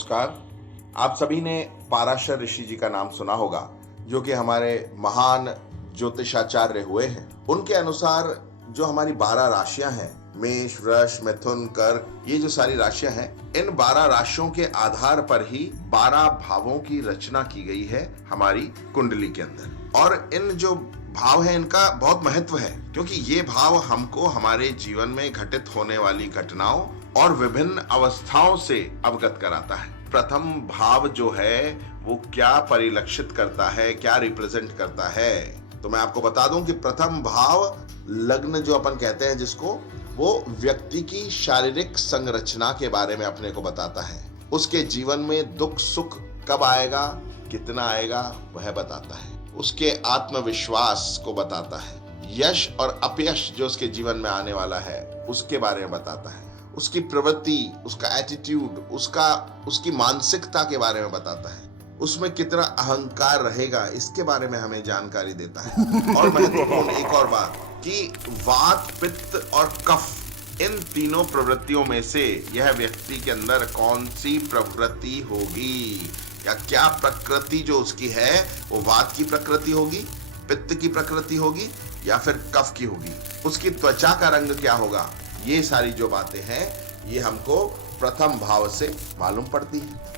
नमस्कार। आप सभी ने पाराशर ऋषि जी का नाम सुना होगा, जो कि हमारे महान ज्योतिषाचार्य हुए हैं। उनके अनुसार जो हमारी 12 राशियां हैं, मेष, वृष, मिथुन, कर्क, ये जो सारी राशियां हैं, इन 12 राशियों के आधार पर ही 12 भावों की रचना की गई है हमारी कुंडली के अंदर। और इन जो भाव है इनका बहुत महत्व है, क्योंकि ये भाव हमको हमारे जीवन में घटित होने वाली घटनाओं और विभिन्न अवस्थाओं से अवगत कराता है। प्रथम भाव जो है वो क्या परिलक्षित करता है, क्या रिप्रेजेंट करता है, तो मैं आपको बता दूं कि प्रथम भाव लग्न जो अपन कहते हैं जिसको, वो व्यक्ति की शारीरिक संरचना के बारे में अपने को बताता है। उसके जीवन में दुख सुख कब आएगा, कितना आएगा, वह बताता है। उसके आत्मविश्वास को बताता है। यश और अपयश जो उसके जीवन में आने वाला है उसके बारे में बताता है। उसकी प्रवृत्ति, उसका एटीट्यूड, उसकी मानसिकता के बारे में बताता है। उसमें कितना अहंकार रहेगा इसके बारे में हमें जानकारी देता है। और महत्वपूर्ण एक और बात कि वात, पित्त और कफ, इन तीनों प्रवृत्तियों में से यह व्यक्ति के अंदर कौन सी प्रवृत्ति होगी, या क्या प्रकृति जो उसकी है वो वात की प्रकृति होगी, पित्त की प्रकृति होगी, या फिर कफ की होगी। उसकी त्वचा का रंग क्या होगा, ये सारी जो बातें हैं ये हमको प्रथम भाव से मालूम पड़ती है।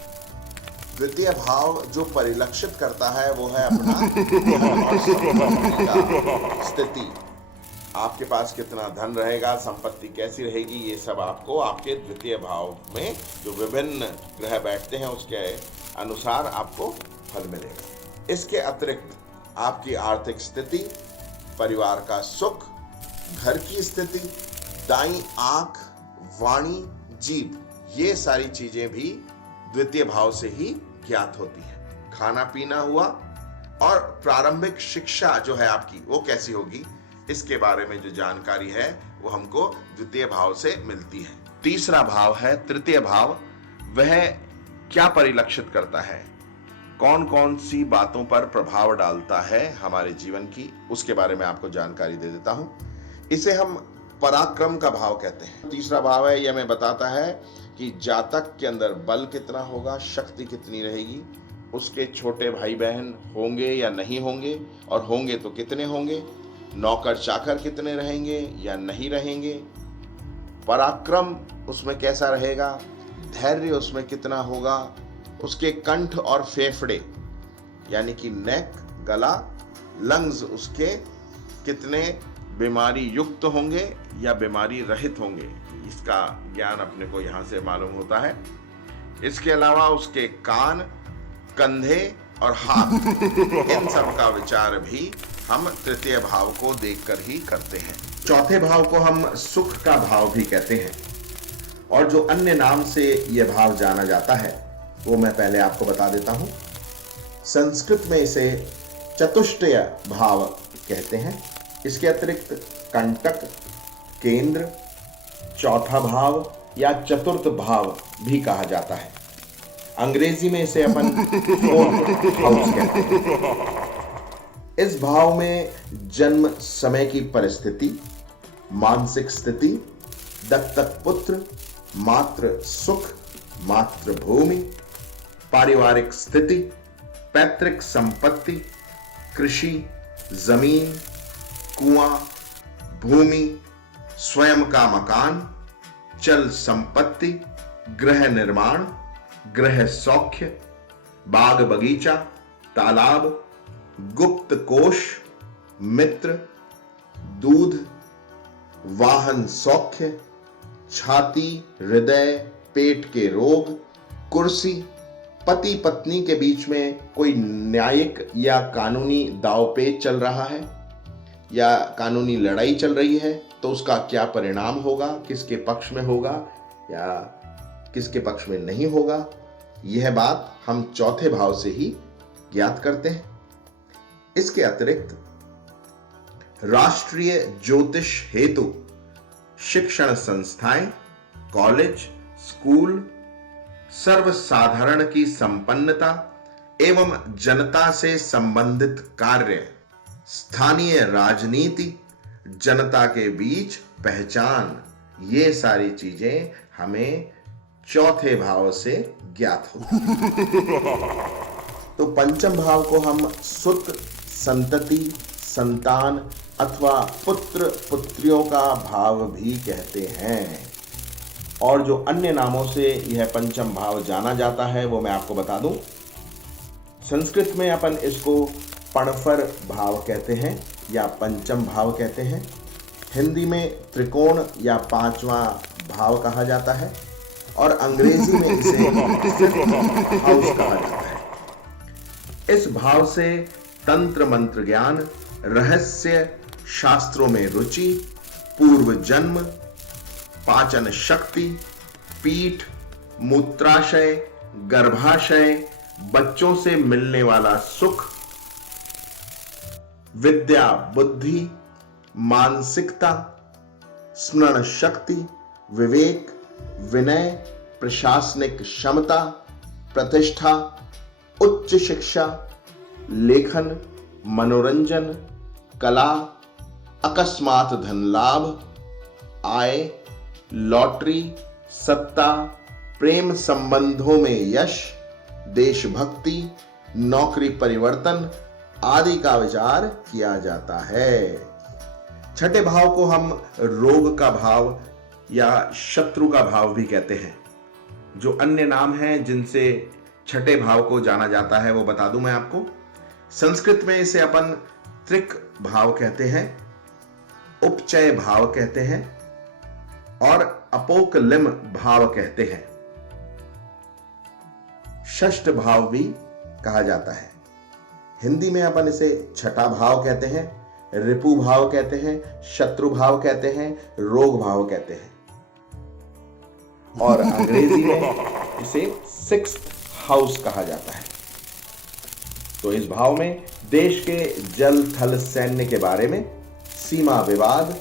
द्वितीय भाव जो परिलक्षित करता है वो है अपना स्थिति। आपके पास कितना धन रहेगा, संपत्ति कैसी रहेगी, ये सब आपको आपके द्वितीय भाव में जो विभिन्न ग्रह बैठते हैं उसके अनुसार आपको फल मिलेगा। इसके अतिरिक्त आपकी आर्थिक स्थिति, परिवार का सुख, घर की स्थिति, दाईं आंख, वाणी, जीभ, ये सारी चीजें भी द्वितीय भाव से ही ज्ञात होती है। खाना पीना हुआ, और प्रारंभिक शिक्षा जो है आपकी वो कैसी होगी, इसके बारे में जो जानकारी है वो हमको द्वितीय भाव से मिलती है। तीसरा भाव है तृतीय भाव। वह क्या परिलक्षित करता है, कौन कौन सी बातों पर प्रभाव डालता है हमारे जीवन की, उसके बारे में आपको जानकारी दे देता हूं। इसे हम पराक्रम का भाव कहते हैं। तीसरा भाव है, यह हमें बताता है कि जातक के अंदर बल कितना होगा, शक्ति कितनी रहेगी, उसके छोटे भाई बहन होंगे या नहीं होंगे, और होंगे तो कितने होंगे, नौकर चाकर कितने रहेंगे या नहीं रहेंगे, पराक्रम उसमें कैसा रहेगा, धैर्य उसमें कितना होगा, उसके कंठ और फेफड़े यानी कि नेक, गला, लंग्स उसके कितने बीमारी युक्त होंगे या बीमारी रहित होंगे, इसका ज्ञान अपने को यहाँ से मालूम होता है। इसके अलावा उसके कान, कंधे और हाथ, इन सब का विचार भी हम तृतीय भाव को देखकर ही करते हैं। चौथे भाव को हम सुख का भाव भी कहते हैं, और जो अन्य नाम से यह भाव जाना जाता है वो मैं पहले आपको बता देता हूं। संस्कृत में इसे चतुष्टय भाव कहते हैं। इसके अतिरिक्त कंटक, केंद्र, चौथा भाव या चतुर्थ भाव भी कहा जाता है। अंग्रेजी में इसे अपन फोर्थ हाउस कहते हैं। इस भाव में जन्म समय की परिस्थिति, मानसिक स्थिति, दत्तक पुत्र, मातृ सुख, मातृभूमि, पारिवारिक स्थिति, पैतृक संपत्ति, कृषि, जमीन, कुआं, भूमि, स्वयं का मकान, चल संपत्ति, गृह निर्माण, गृह सौख्य, बाग बगीचा, तालाब, गुप्त कोष, मित्र, दूध, वाहन सौख्य, छाती, हृदय, पेट के रोग, कुर्सी, पति पत्नी के बीच में कोई न्यायिक या कानूनी दांवपेच चल रहा है या कानूनी लड़ाई चल रही है, तो उसका क्या परिणाम होगा, किसके पक्ष में होगा या किसके पक्ष में नहीं होगा, यह बात हम चौथे भाव से ही ज्ञात करते हैं। इसके अतिरिक्त राष्ट्रीय ज्योतिष हेतु शिक्षण संस्थाएं, कॉलेज, स्कूल, सर्वसाधारण की संपन्नता एवं जनता से संबंधित कार्य, स्थानीय राजनीति, जनता के बीच पहचान, ये सारी चीजें हमें चौथे भाव से ज्ञात होती है। तो पंचम भाव को हम सुत, संतति, संतान अथवा पुत्र पुत्रियों का भाव भी कहते हैं। और जो अन्य नामों से यह पंचम भाव जाना जाता है वो मैं आपको बता दूं। संस्कृत में अपन इसको पणफर भाव कहते हैं या पंचम भाव कहते हैं। हिंदी में त्रिकोण या पांचवा भाव कहा जाता है और अंग्रेजी में इसे फिफ्थ हाउस कहा जाता है। इस भाव से तंत्र मंत्र ज्ञान, रहस्य शास्त्रों में रुचि, पूर्व जन्म, पाचन शक्ति, पीठ, मूत्राशय, गर्भाशय, बच्चों से मिलने वाला सुख, विद्या बुद्धि, मानसिकता, स्मरण शक्ति, विवेक, विनय, प्रशासनिक क्षमता, प्रतिष्ठा, उच्च शिक्षा, लेखन, मनोरंजन, कला, अकस्मात धन लाभ, आय, लॉटरी, सत्ता, प्रेम संबंधों में यश, देशभक्ति, नौकरी परिवर्तन आदि का विचार किया जाता है। छठे भाव को हम रोग का भाव या शत्रु का भाव भी कहते हैं। जो अन्य नाम हैं जिनसे छठे भाव को जाना जाता है वो बता दूं मैं आपको। संस्कृत में इसे अपन त्रिक भाव कहते हैं, उपचय भाव कहते हैं और अपोकलिम भाव कहते हैं। षष्ठ भाव भी कहा जाता है। हिंदी में अपन इसे छठा भाव कहते हैं, रिपु भाव कहते हैं, शत्रु भाव कहते हैं, रोग भाव कहते हैं और अंग्रेजी में इसे सिक्स्थ हाउस कहा जाता है। तो इस भाव में देश के जल थल सैन्य के बारे में, सीमा विवाद,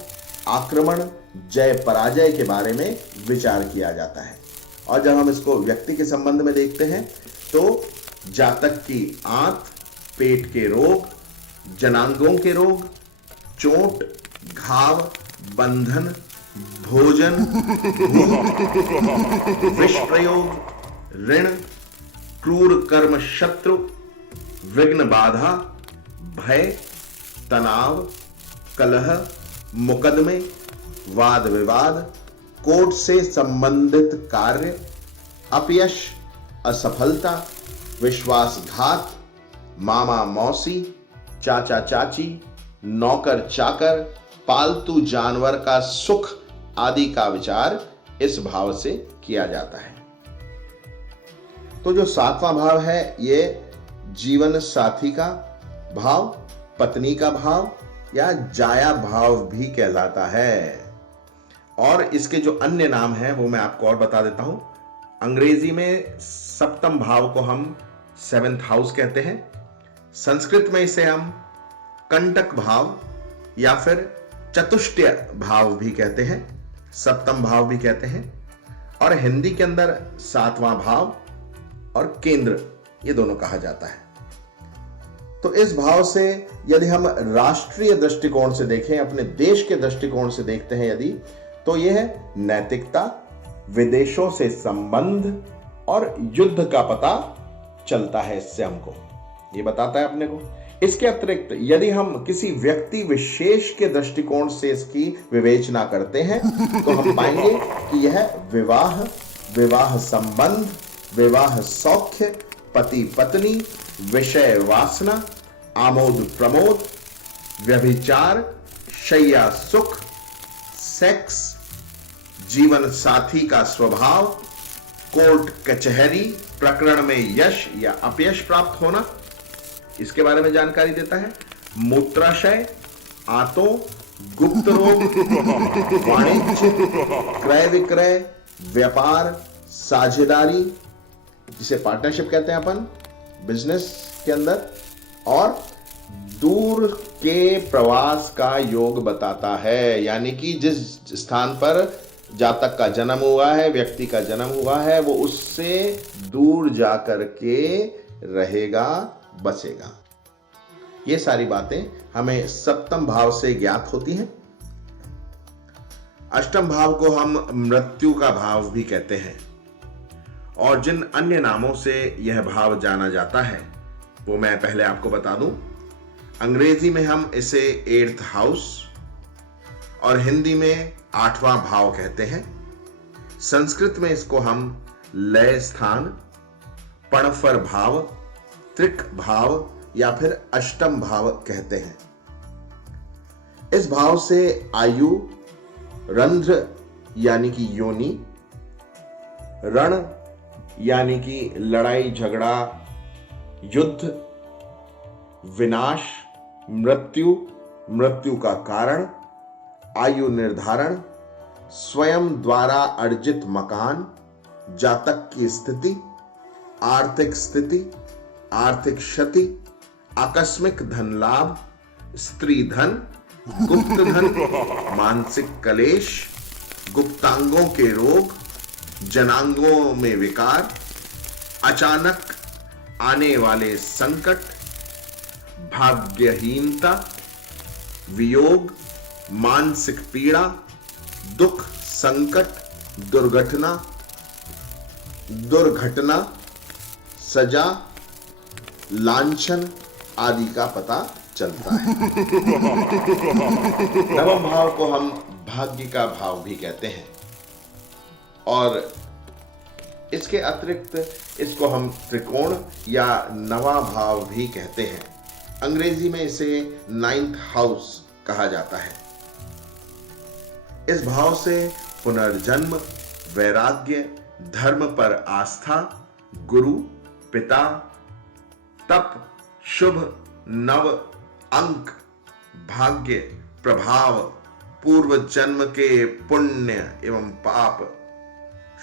आक्रमण, जय पराजय के बारे में विचार किया जाता है। और जब हम इसको व्यक्ति के संबंध में देखते हैं तो जातक की आंत, पेट के रोग, जनांगों के रोग, चोट, घाव, बंधन, भोजन, विष प्रयोग, ऋण, क्रूर कर्म, शत्रु, विघ्न बाधा, भय, तनाव, कलह, मुकदमे, वाद विवाद, कोर्ट से संबंधित कार्य, अपयश, असफलता, विश्वासघात, मामा मौसी, चाचा चाची, नौकर चाकर, पालतू जानवर का सुख आदि का विचार इस भाव से किया जाता है। तो जो सातवां भाव है ये जीवन साथी का भाव, पत्नी का भाव या जाया भाव भी कहलाता है। और इसके जो अन्य नाम हैं वो मैं आपको और बता देता हूं। अंग्रेजी में सप्तम भाव को हम सेवेंथ हाउस कहते हैं। संस्कृत में इसे हम कंटक भाव या फिर चतुष्टय भाव भी कहते हैं, सप्तम भाव भी कहते हैं। और हिंदी के अंदर सातवां भाव और केंद्र ये दोनों कहा जाता है। तो इस भाव से यदि हम राष्ट्रीय दृष्टिकोण से देखें, अपने देश के दृष्टिकोण से देखते हैं यदि, तो यह है नैतिकता, विदेशों से संबंध और युद्ध का पता चलता है। इससे हमको ये बताता है अपने को। इसके अतिरिक्त यदि हम किसी व्यक्ति विशेष के दृष्टिकोण से इसकी विवेचना करते हैं तो हम पाएंगे कि यह विवाह, विवाह संबंध, विवाह सौख्य, पति पत्नी, विषय वासना, आमोद प्रमोद, व्यभिचार, शय्या सुख, सेक्स, जीवन साथी का स्वभाव, कोर्ट कचहरी प्रकरण में यश या अपयश प्राप्त होना, इसके बारे में जानकारी देता है। मूत्राशय, आंतों, गुप्त रोग, वाणिज्य, क्रय विक्रय, व्यापार, साझेदारी जिसे पार्टनरशिप कहते हैं अपन बिजनेस के अंदर, और दूर के प्रवास का योग बताता है। यानी कि जिस स्थान पर जातक का जन्म हुआ है, व्यक्ति का जन्म हुआ है, वो उससे दूर जाकर के रहेगा, बचेगा। ये सारी बातें हमें सप्तम भाव से ज्ञात होती हैं। अष्टम भाव को हम मृत्यु का भाव भी कहते हैं। और जिन अन्य नामों से यह भाव जाना जाता है वो मैं पहले आपको बता दूं। अंग्रेजी में हम इसे 8th हाउस और हिंदी में 8वां भाव कहते हैं। संस्कृत में इसको हम लय स्थान, पणफर भाव, त्रिक भाव या फिर अष्टम भाव कहते हैं। इस भाव से आयु, रंध्र यानी कि योनि, रण यानी कि लड़ाई झगड़ा, युद्ध, विनाश, मृत्यु, मृत्यु का कारण, आयु निर्धारण, स्वयं द्वारा अर्जित मकान, जातक की स्थिति, आर्थिक क्षति, आकस्मिक धन लाभ, स्त्री धन, गुप्त धन, मानसिक कलेश, गुप्तांगों के रोग, जनांगों में विकार, अचानक आने वाले संकट, भाग्यहीनता, वियोग, मानसिक पीड़ा, दुख, संकट, दुर्घटना, सजा, लांछन आदि का पता चलता है। नवम भाव को हम भाग्य का भाव भी कहते हैं और इसके अतिरिक्त इसको हम त्रिकोण या नवा भाव भी कहते हैं। अंग्रेजी में इसे 9th हाउस कहा जाता है। इस भाव से पुनर्जन्म, वैराग्य, धर्म पर आस्था, गुरु, पिता, तप, शुभ, नव, अंक, भाग्य, प्रभाव, पूर्व जन्म के पुण्य एवं पाप,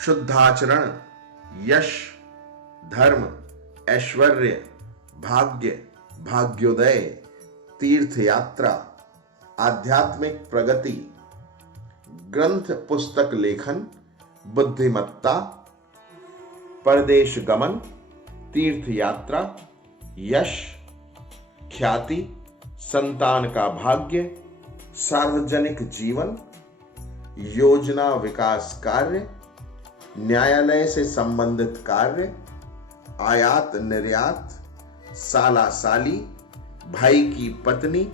शुद्धाचरण, यश, धर्म, ऐश्वर्य, भाग्य, भाग्योदय, तीर्थ यात्रा, आध्यात्मिक प्रगति, ग्रंथ पुस्तक लेखन, बुद्धिमत्ता, परदेश गमन, तीर्थ यात्रा, यश, ख्याति, संतान का भाग्य, सार्वजनिक जीवन, योजना विकास कार्य, न्यायालय से संबंधित कार्य, आयात निर्यात, साला साली, भाई की पत्नी,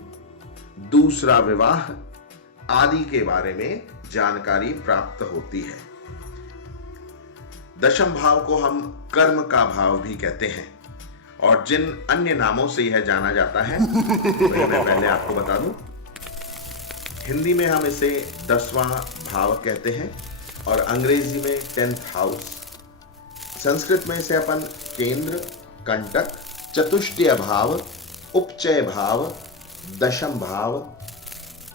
दूसरा विवाह आदि के बारे में जानकारी प्राप्त होती है। दशम भाव को हम कर्म का भाव भी कहते हैं और जिन अन्य नामों से यह जाना जाता है वह मैं पहले आपको बता दूं। हिंदी में हम इसे 10वां भाव कहते हैं और अंग्रेजी में 10th हाउस। संस्कृत में इसे अपन केंद्र, कंटक, चतुष्टय भाव, उपचय भाव, दशम भाव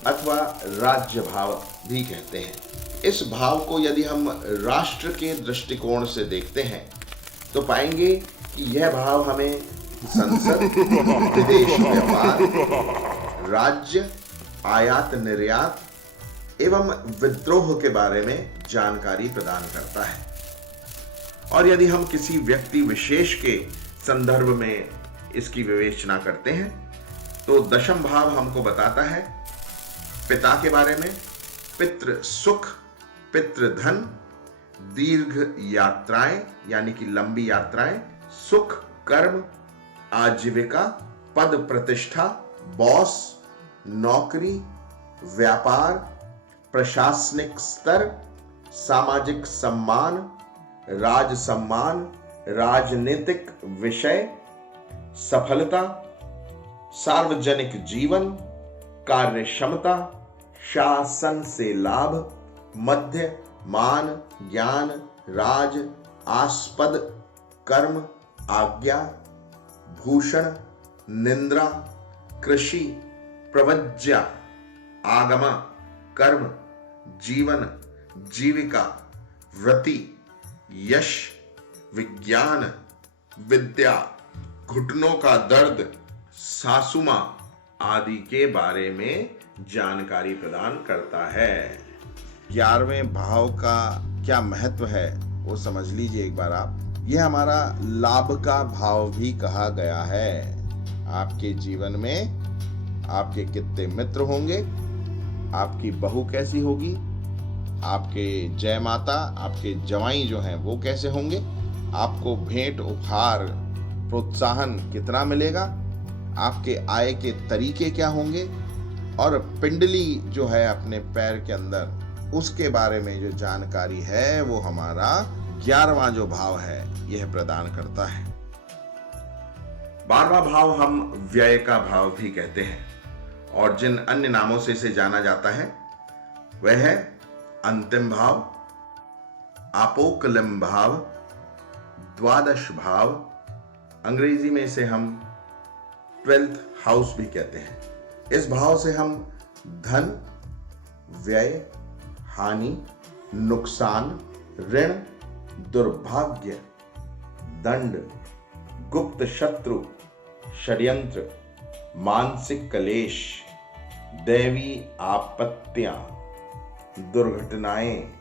अथवा राज्य भाव भी कहते हैं। इस भाव को यदि हम राष्ट्र के दृष्टिकोण से देखते हैं तो पाएंगे कि यह भाव हमें संसद, विदेश व्यापार, राज्य, आयात निर्यात एवं विद्रोह के बारे में जानकारी प्रदान करता है। और यदि हम किसी व्यक्ति विशेष के संदर्भ में इसकी विवेचना करते हैं तो दशम भाव हमको बताता है पिता के बारे में, पितृ सुख, पितृ धन, दीर्घ यात्राएं यानी कि लंबी यात्राएं, सुख, कर्म, आजीविका, पद प्रतिष्ठा, बॉस, नौकरी, व्यापार, प्रशासनिक स्तर, सामाजिक सम्मान, राज सम्मान, राजनीतिक विषय, सफलता, सार्वजनिक जीवन, कार्य क्षमता, शासन से लाभ, मध्य, मान, ज्ञान, राज, आस्पद, कर्म, आज्ञा, भूषण, निंद्रा, कृषि, प्रवज्या, आगमा, कर्म, जीवन, जीविका, वृत्ति, यश, विज्ञान, विद्या, घुटनों का दर्द, सासुमा आदि के बारे में जानकारी प्रदान करता है। 11वें भाव का क्या महत्व है वो समझ लीजिए एक बार आप। यह हमारा लाभ का भाव भी कहा गया है। आपके जीवन में आपके कितने मित्र होंगे, आपकी बहू कैसी होगी, आपके जय माता, आपके जवाई जो हैं वो कैसे होंगे, आपको भेंट उपहार प्रोत्साहन कितना मिलेगा, आपके आय के तरीके क्या होंगे, और पिंडली जो है अपने पैर के अंदर, उसके बारे में जो जानकारी है वो हमारा 11वां जो भाव है यह प्रदान करता है। 12वां भाव हम व्यय का भाव भी कहते हैं, और जिन अन्य नामों से इसे जाना जाता है वह है अंतिम भाव, आपोकलिम भाव, द्वादश भाव, अंग्रेजी में इसे हम 12th हाउस भी कहते हैं। इस भाव से हम धन, व्यय, हानि, नुकसान, ऋण, दुर्भाग्य, दंड, गुप्त शत्रु, षड्यंत्र, मानसिक कलेश, दैवी आपत्तियां, दुर्घटनाएं,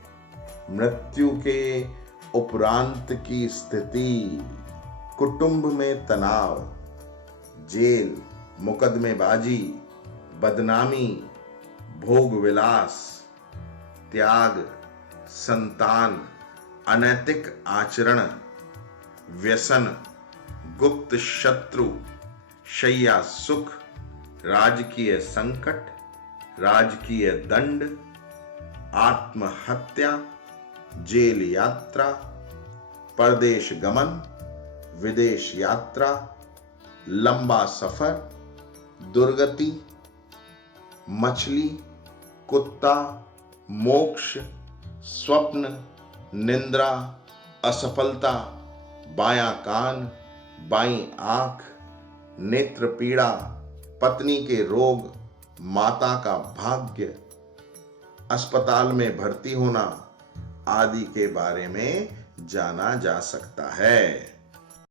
मृत्यु के उपरांत की स्थिति, कुटुंब में तनाव, जेल, मुकदमेबाजी, बदनामी, भोग विलास, त्याग, संतान, अनैतिक आचरण, व्यसन, गुप्त शत्रु, शैया सुख, राजकीय संकट, राजकीय दंड, आत्महत्या, जेल यात्रा, परदेश गमन, विदेश यात्रा, लंबा सफर, दुर्गति, मछली, कुत्ता, मोक्ष, स्वप्न, निंद्रा, असफलता, बायां कान, बाईं आंख, नेत्र पीड़ा, पत्नी के रोग, माता का भाग्य, अस्पताल में भर्ती होना आदि के बारे में जाना जा सकता है।